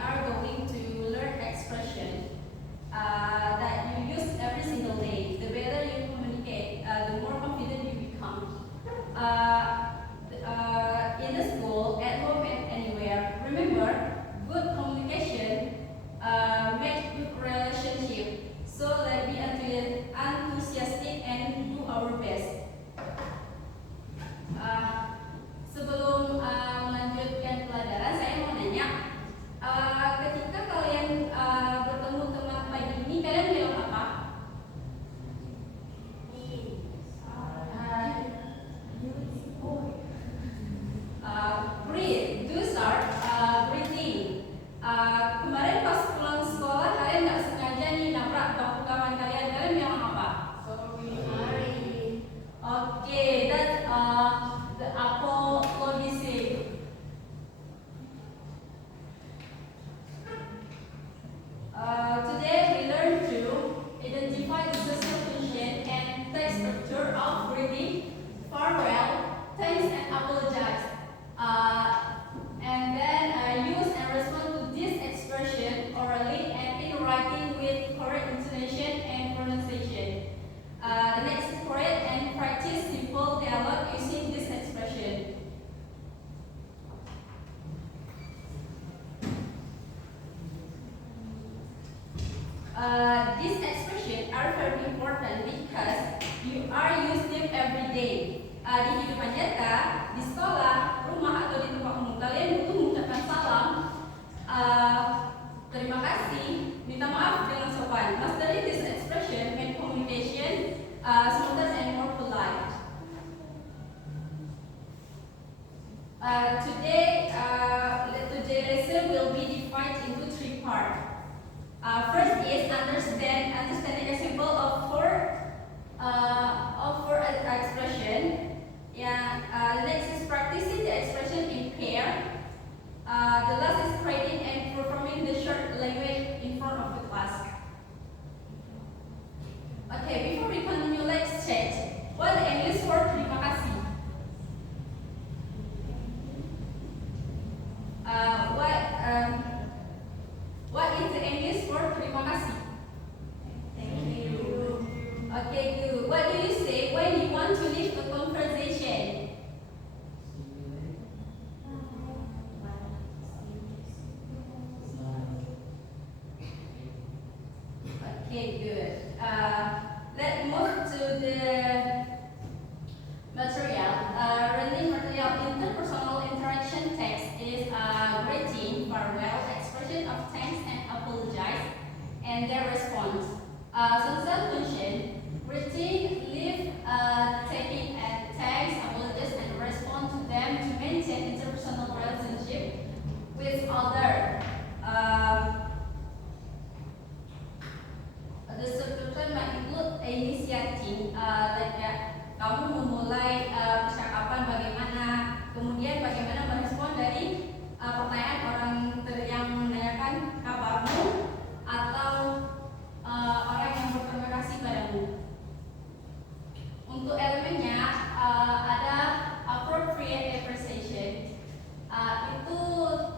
are going to learn expression that you use every single day. The better you communicate, the more confident you become. In the school, at home, and anywhere, remember, good communication makes good relationship. So let's be enthusiastic and do our best. Sebelum melanjutkan pelajaran, saya mau nanya, ketika kalian bertemu teman pagi ini, kalian bilang apa? Breathe. Do start breathing. Kemarin pas pulang sekolah, kalian nggak sengaja nih nabrak bahu kawan kalian. Kalian bilang apa? Sorry. Okay, that's the apology. Today we learn to identify the social function and text structure of greeting, farewell, thanks, and apologize. And then use and respond to this expression orally and in writing with correct intonation and pronunciation. The next is correct and practice simple dialogue using this expression. These expressions are very important because you are use them every day. Di kehidupan nyata, di sekolah, rumah, atau di tempat umum, kalian butuh mengucapkan salam, terima kasih, minta maaf dengan sopan. Mastering this expression make communication smoother and more polite. Today's lesson will be divided into 3 parts. First is understanding a symbol of four expression. The next is practicing the expression in pair. The last is creating and performing the short language in front of the class. Okay, before we continue, let's check what the English word terima kasih. What is the English word terima kasih? Thank you. Okay, good. What do you say when you want to leave a conversation? Okay, good. Let's move to the material. Reading material. Interpersonal interaction text is greeting, farewell, expression of thanks and apologize, and their response. Social function, greeting, leave, taking and thanks, apologize, and respond to them to maintain interpersonal relationship with other. The substitution might include initiating, kamu memulai percakapan bagaimana, kemudian bagaimana merespon dari pertanyaan orang yang menanyakan kabarmu atau orang yang berterima kasih padamu. Untuk elemennya ada appropriate appreciation. Itu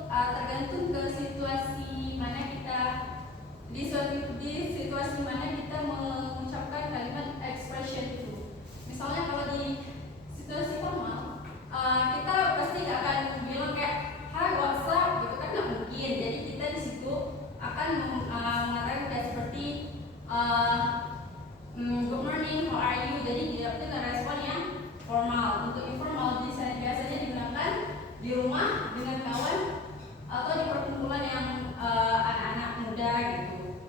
tergantung ke situasi mana kita di situasi mana kita mengucapkan kalimat expression itu. Misalnya kalau di situasi formal, kita pasti nggak akan bilang kayak "Hai, what's up?" gitu kan, nggak mungkin. Jadi kita di situ akan mengatakan kayak seperti good morning, how are you? Jadi dia itu respon yang formal. Untuk informal biasanya digunakan di rumah dengan kawan atau di perkumpulan yang anak-anak muda gitu.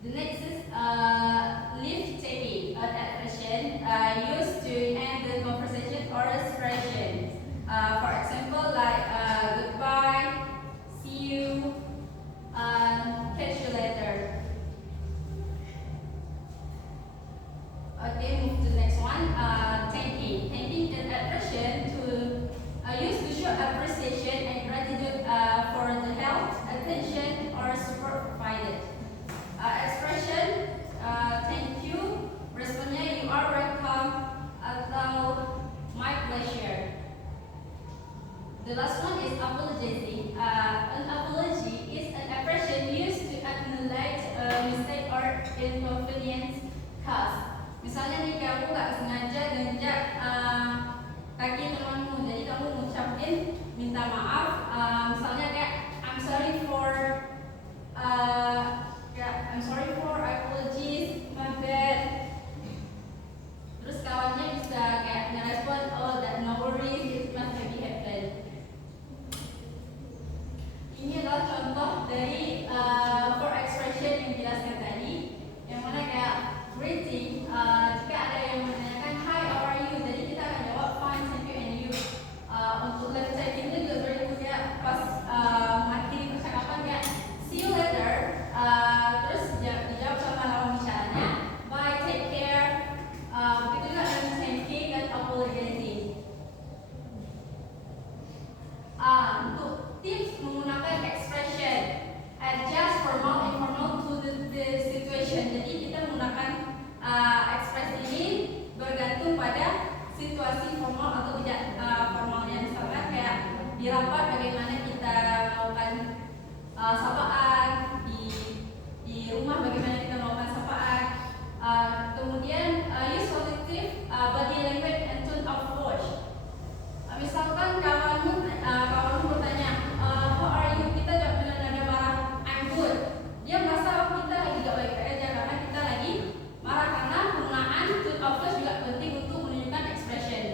The next is leave taking, an expression used to end the conversation or expression. For example, like goodbye, see you, catch you later. Okay, move to the next one. Thanking. Thanking is an expression to use to show appreciation and gratitude for the help, attention, or support provided. Expression, thank you. Responnya, you are welcome atau my pleasure. The last one is apologizing. An apology is an expression used to acknowledge a mistake or inconvenience caused. Misalnya nih, kamu gak sengaja nginjak kaki temanmu, jadi kamu ngucapin minta maaf. Misalnya kayak I'm sorry for apologies, my bad. Terus kawannya bisa kayak ngerespon, oh that no worries, it must maybe happen. Ini adalah contoh dari four expression yang dijelaskan tadi, yang mana kayak greeting. Jika ada yang menanyakan hi, how are you, jadi kita akan jawab fine, thank you, and you. Untuk live chattingnya juga very mudah, pas mengakhiri percakapan kayak see you later. Terus dijawab sama lawan bicaranya, bye, take care. Begitu juga dengan thanking dan apologizing. Untuk tips menggunakan expression, adjust formal informal to the situation. Jadi kita menggunakan express ini bergantung pada situasi formal atau tidak formalnya. Misalkan kayak di rapat bagaimana kita melakukan sapaan, di rumah bagaimana kita melakukan sapaan. Kemudian use positive body language and tone of voice. Misalkan kawanmu bertanya, how are you? Kita jawab dengan nada marah, I'm good. Dia merasa kita lagi gak baik-baik aja karena kita lagi marah, karena penggunaan tone of voice juga penting untuk menunjukkan expression.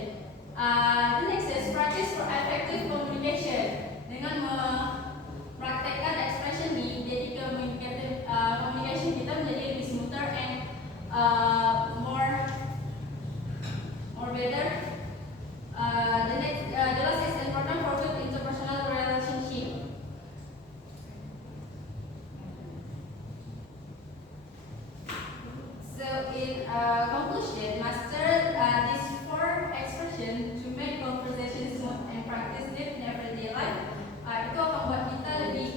The next is practice for effective communication. Dengan mempraktekkan expression ini, jadi communication kita menjadi lebih smoother and more better. The last is important for good interpersonal relationship. So in conclusion, master these four expressions to make conversation smooth and practice deep in everyday life. Itu akan membuat kita lebih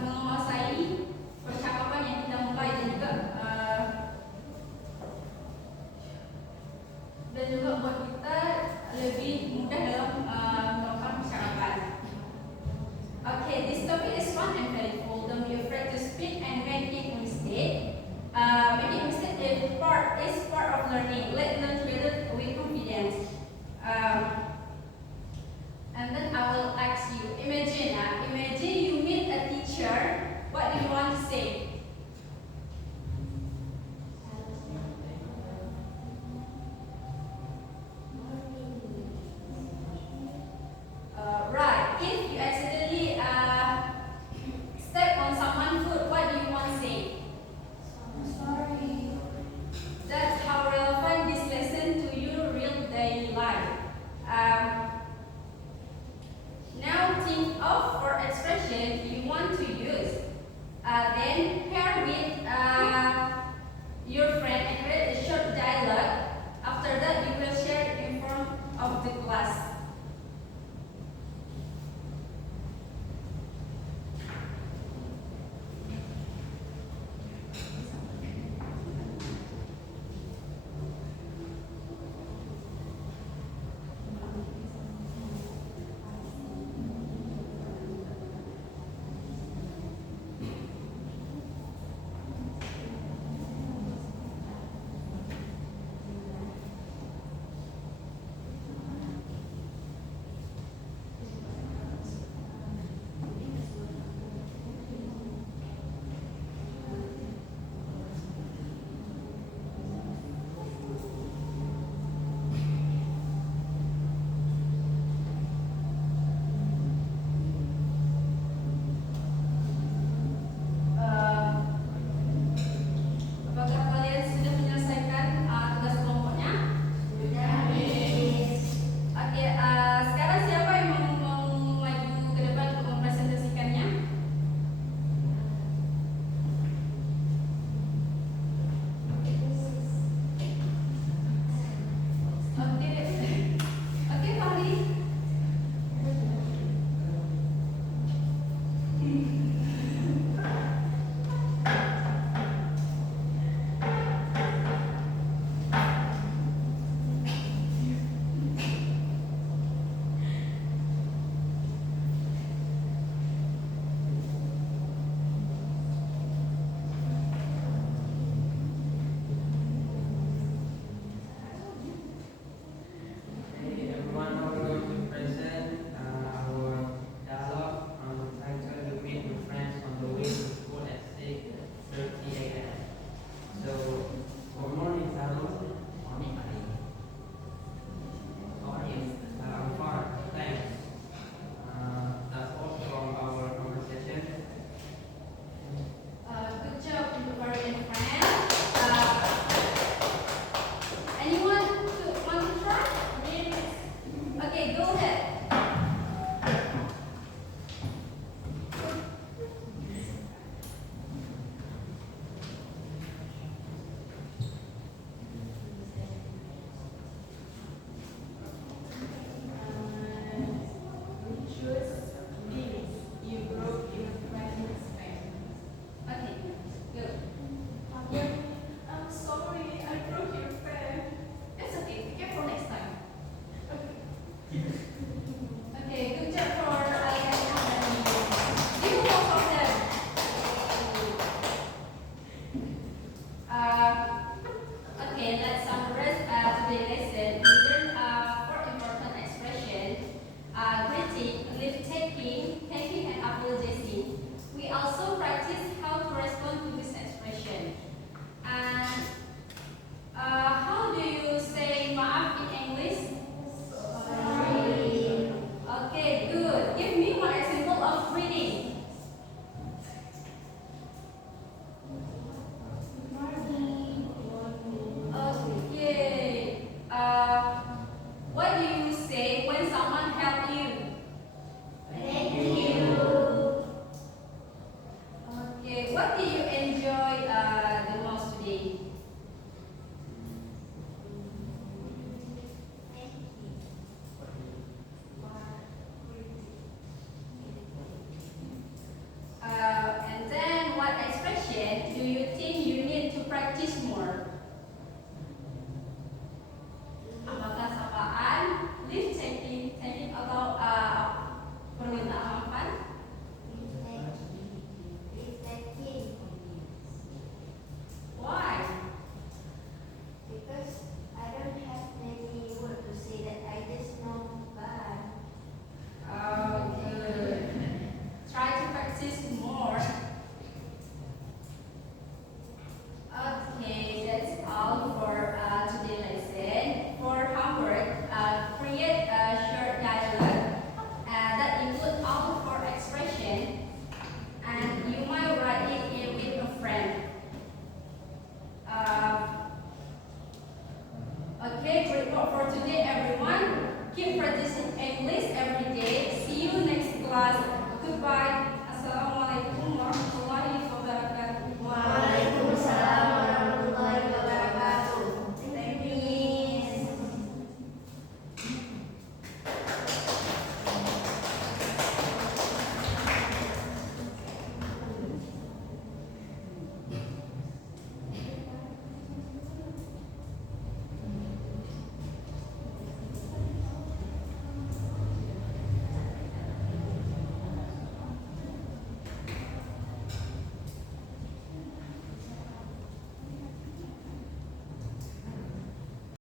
menguasai percakapan yang kita mulai, dan juga buat kita lebih mudah dalam melakukan percakapan. Okay, this topic is fun and very cool. Don't be afraid to speak and making mistake. Making mistake is part of learning. Let's learn together with confidence. And then I will ask you. Imagine you meet a teacher. What do you want to say? Right. If you accidentally step on someone's foot, what do you want to say? Sorry. That's how relevant this lesson to your real daily life. Now think of for expression you want to use. Then